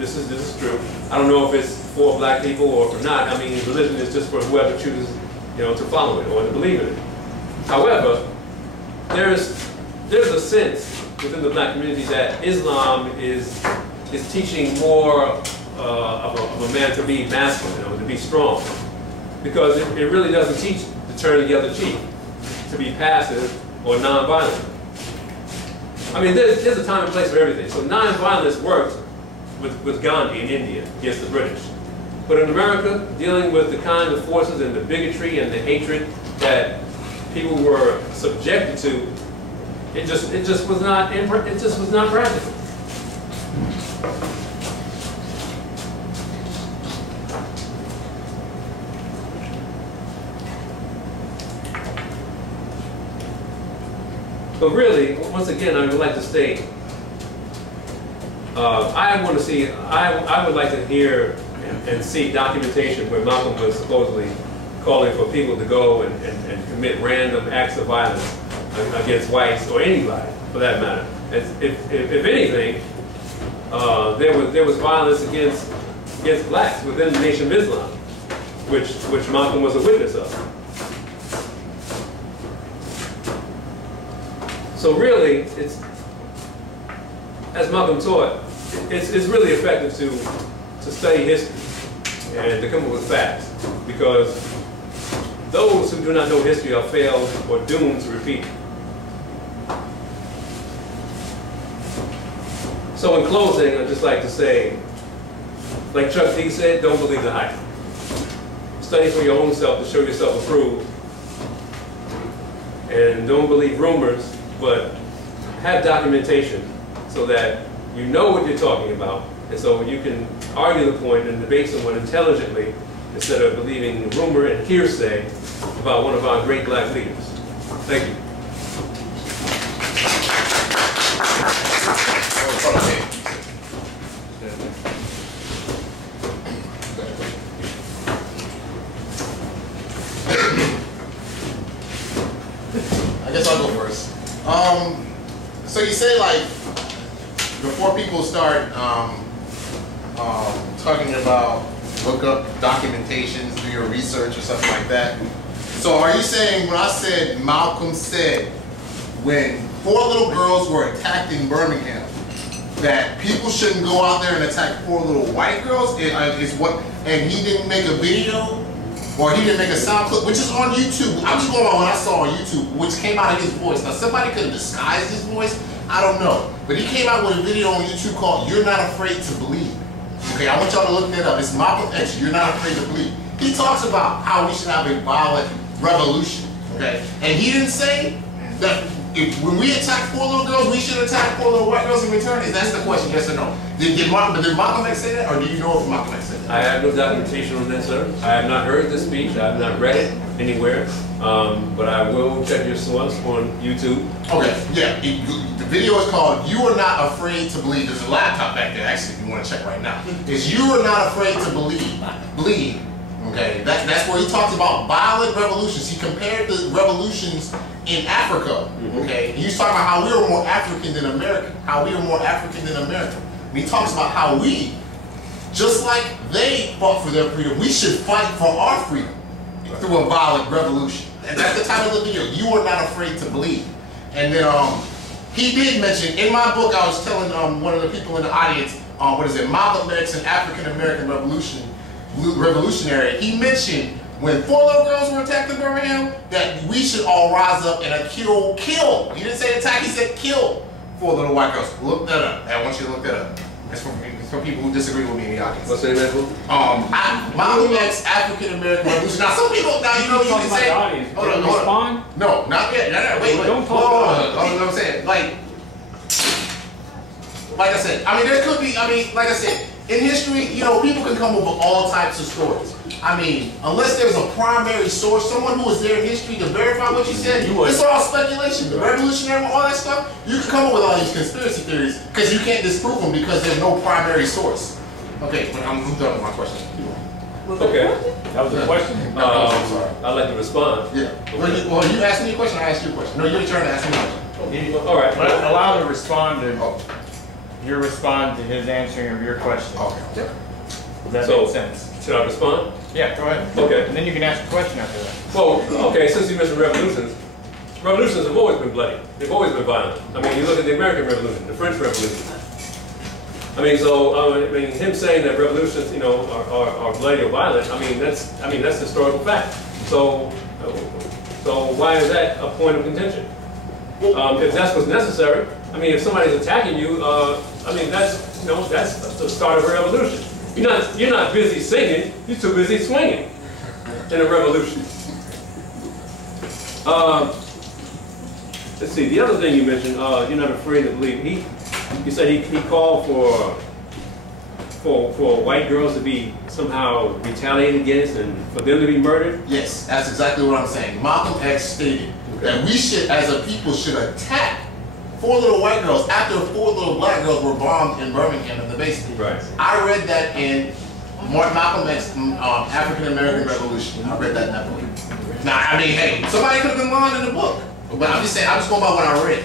This is true. I don't know if it's for black people or for not. I mean, religion is just for whoever chooses, to follow it or to believe in it. However, there's a sense within the black community that Islam is teaching more of a man to be masculine, to be strong, because it really doesn't teach to turn the other cheek, to be passive or nonviolent. I mean, there's a time and place for everything. So nonviolence worked with Gandhi in India against the British. But in America, dealing with the kind of forces and the bigotry and the hatred that people were subjected to, it just was not practical. But really, once again, I would like to state, I would like to hear and see documentation where Malcolm was supposedly calling for people to go and commit random acts of violence against whites or anybody, for that matter. If anything, there was violence against blacks within the Nation of Islam, which Malcolm was a witness of. So really, it's, as Malcolm taught, it's really effective to study history and to come up with facts, because those who do not know history are failed or doomed to repeat. So in closing, I'd just like to say, like Chuck D said, don't believe the hype. Study for your own self to show yourself approved. And don't believe rumors, but have documentation so that you know what you're talking about, and so you can argue the point and debate someone intelligently instead of believing rumor and hearsay about one of our great black leaders. Thank you. I guess I'll go first. So you say, like, before people start talking about look up documentations, do your research or something like that. So are you saying when I said Malcolm said when 4 little girls were attacked in Birmingham that people shouldn't go out there and attack 4 little white girls, and he didn't make a video or he didn't make a sound clip, which is on YouTube. I'm just going on what I saw on YouTube, which came out of his voice. Now somebody could have disguised his voice, I don't know. But he came out with a video on YouTube called You're Not Afraid to Bleed. Okay, I want y'all to look that up. It's Malcolm X, You're Not Afraid to Bleed. He talks about how we should have a violent revolution, okay? And he didn't say that when we attack 4 little girls, we should attack 4 little white girls in return. Is that the question, yes or no? Did Malcolm X say that, or do you know if Malcolm X said that? I have no documentation on that, sir. I have not heard this speech. I have not read it anywhere. But I will check your source on YouTube. Okay, yeah. The video is called You Are Not Afraid to Bleed. There's a laptop back there, actually, if you want to check right now. It's You Are Not Afraid to Bleed. Okay, that's where he talks about violent revolutions. He compared the revolutions in Africa. Okay, he was talking about how we were more African than American. And he talks about how we, just like they fought for their freedom, we should fight for our freedom through a violent revolution. And that's the title of the video, You Are Not Afraid to Bleed. And then he did mention, in my book, I was telling one of the people in the audience, Malcolm X, an African American revolutionary, he mentioned when 4 little girls were attacked in Birmingham, that we should all rise up and kill. He didn't say attack, he said kill 4 little white girls. Look that up. I want you to look that up. That's for people who disagree with me in the audience. What's the name of it? Malcolm X, African American Revolution. Now some people, you can say, hold on. No, not yet. No, wait. Don't talk about it. Hold on, I'm saying. Like I said, I mean, there could be, like I said, in history, people can come up with all types of stories. I mean, unless there's a primary source, someone who was there in history to verify what you said, it's all speculation. The Revolutionary, all that stuff, you can come up with all these conspiracy theories because you can't disprove them because there's no primary source. Okay, I'm done with my question. Okay. That was the question. I'm sorry. I'd like to respond. Yeah. Okay. Well, you asked me a question, I asked you a question. No, you're trying to ask me a question. All right. Allow to respond and you're responding to his answering of your question. Okay. Does that make sense? Should I respond? Yeah, go ahead. Okay. And then you can ask a question after that. Well, okay, since you mentioned revolutions have always been bloody. They've always been violent. I mean, you look at the American Revolution, the French Revolution. I mean, so him saying that revolutions, are bloody or violent. I mean, that's historical fact. So why is that a point of contention? If that's what's necessary, I mean, if somebody's attacking you, I mean, that's the start of a revolution. You're not busy singing. You're too busy swinging in a revolution. Let's see. The other thing you mentioned, you're not afraid to believe. You said he called for white girls to be somehow retaliated against and for them to be murdered? Yes, that's exactly what I'm saying. Malcolm X stated that we should, as a people, should attack 4 little white girls after 4 little black girls were bombed in Birmingham in the basement. Right. I read that in Malcolm X African American Revolution. I read that in that book. Now, I mean, hey, somebody could have been lying in the book, but I'm just saying, I'm just going by what I read.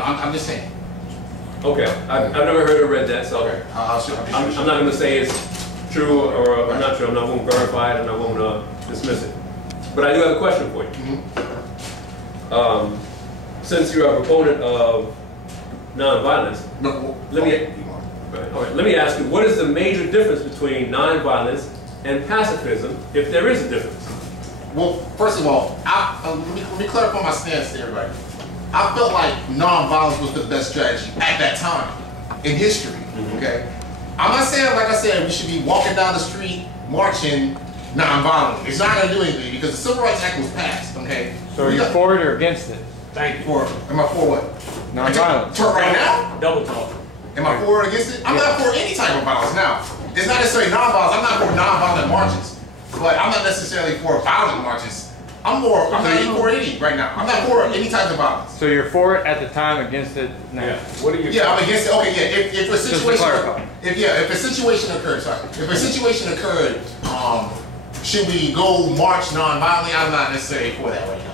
I'm just saying. Okay, I've never heard or read that, so okay. I'm not going to say it's true or not true. I'm not going to verify it and I won't dismiss it. But I do have a question for you. Mm-hmm. Since you're a proponent of nonviolence, let me ask you, what is the major difference between nonviolence and pacifism, if there is a difference? Well, first of all, let me clarify my stance to everybody. I felt like nonviolence was the best strategy at that time in history. Okay, I'm not saying, like I said, we should be walking down the street marching nonviolently. It's not going to do anything because the Civil Rights Act was passed. Okay, so are you for it or against it? Thank you. Am I for what? Nonviolence. Right now? Double talk. Am I for or against it? I'm not for any type of violence now. It's not necessarily nonviolence. I'm not for nonviolent marches, but I'm not necessarily for violent marches. I'm not even for any right now. I'm not for any type of violence. So you're for it at the time, against it now? Yeah. What are you? Yeah, I'm against it. Okay, yeah. If a situation occurred, should we go march non-violently? I'm not necessarily for that right now.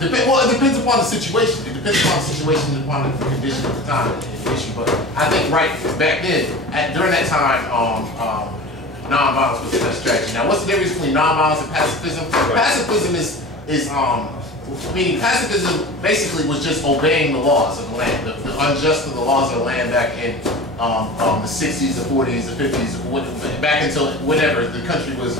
Well, it depends upon the situation. It depends upon the situation and upon the condition of the time and the issue. But I think right back then, during that time, nonviolence was the best strategy. Now, what's the difference between nonviolence and pacifism? Pacifism is meaning pacifism basically was just obeying the laws of the land, the unjust of the laws of the land back in the 60s, the 40s, the 50s, back until whenever the country was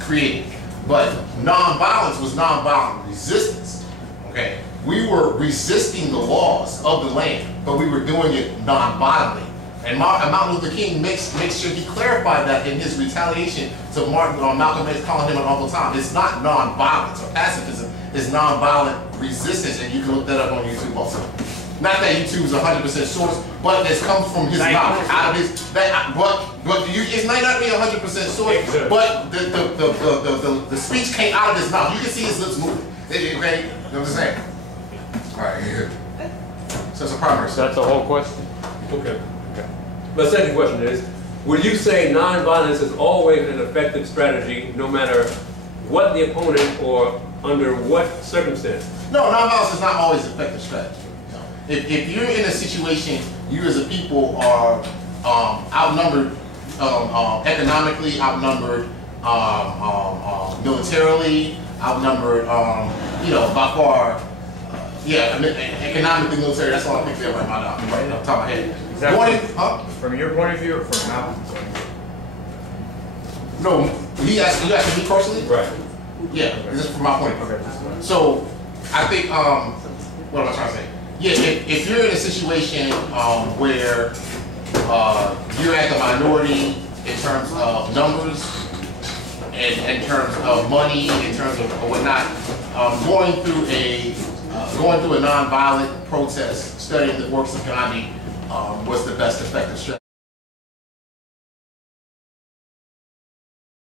created. But nonviolence was nonviolent resistance. Okay, we were resisting the laws of the land, but we were doing it non-violently. And Martin Luther King makes sure he clarified that in his retaliation to Malcolm X, calling him an Uncle Tom. It's not non-violence or pacifism. It's non-violent resistance, and you can look that up on YouTube also. Not that YouTube is 100% source, but this comes from his mouth, out of his. It might not be 100% source, but the speech came out of his mouth. You can see his lips moving. Okay, you know what I'm saying? All right, here. So it's a primary. So that's the whole question. Okay. The second question is, would you say nonviolence is always an effective strategy, no matter what the opponent or under what circumstance? No, nonviolence is not always an effective strategy. If you're in a situation, you as a people are outnumbered economically, outnumbered militarily, outnumbered, by far, economically, military, that's all I think there right now, right off the top of my head. From your point of view or from Malcolm's point of view? No, you asking me personally? Right. Yeah, this is from my point of view. Okay. So, I think, what am I trying to say? Yeah, if you're in a situation where you're at the minority in terms of numbers, and in terms of money, in terms of whatnot, going through a nonviolent protest, studying the works of Gandhi was the best effective strategy.